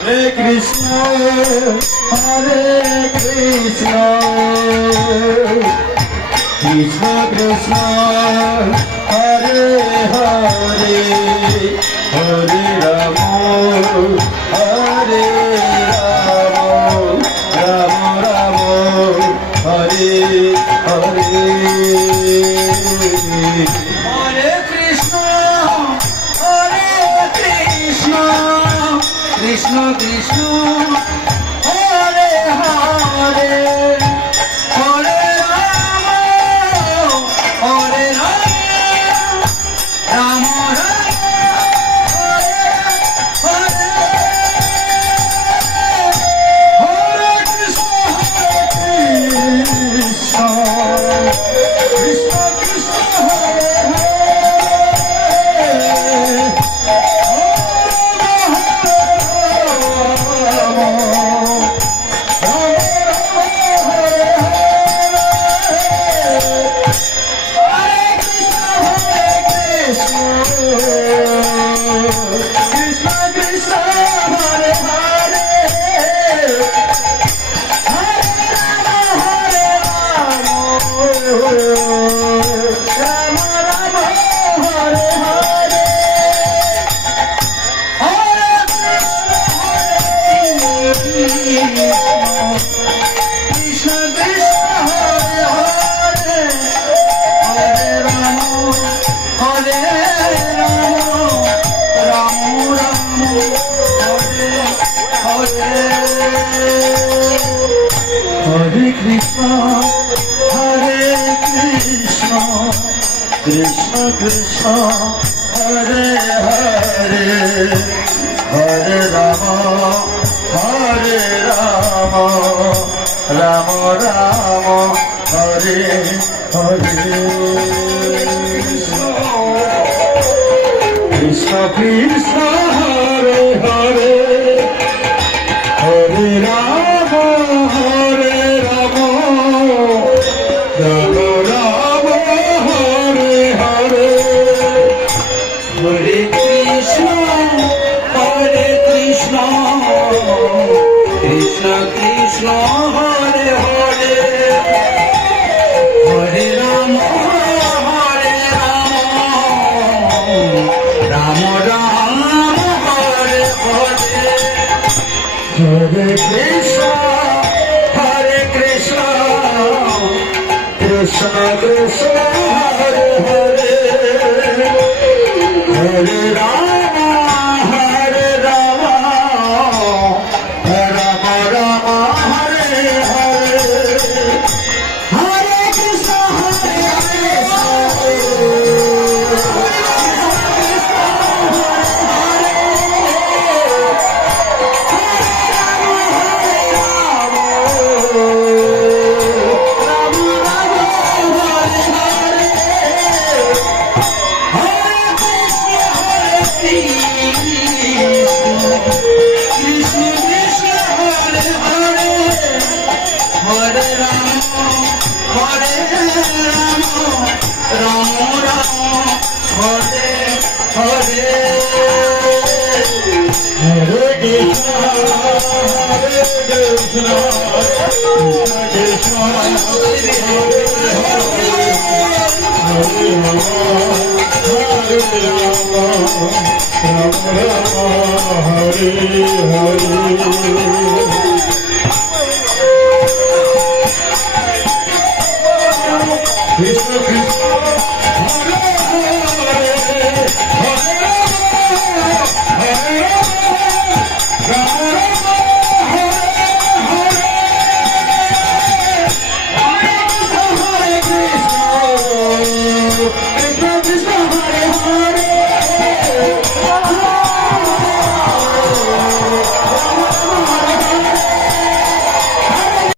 Hare Krishna, Hare Krishna, Krishna Krishna, Hare Hare, Hare Rama, Hare Rama, Rama Rama, Hare Hare. Hare Krishna, Hare Krishna, Krishna Krishna, Hare Hare, Hare Rama, Hare Rama, Rama Rama, Hare Hare. Hare Krishna, Hare Krishna, Krishna Krishna, Hare Hare, Hare Krishna, Hare Krishna, Krishna Krishna, Hare Hare, Hare Rama, Hare Rama, Rama Rama, Hare Hare. Krishna Krishna, Hare Hare, Hare Rama, Hare Rama, Rama Rama, Hare Hare. Hare Krishna, Hare Krishna, Krishna Krishna, Hare Hare, Hare Rama, Hare Rama, Rama Rama, Hare Hare. Hare Krishna, Hare Krishna, Krishna Krishna, Hare Hare, Hare Rama, Hare Rama, Rama Rama, Hare Hare. Hare Krishna, Hare Krishna, Hare Hare.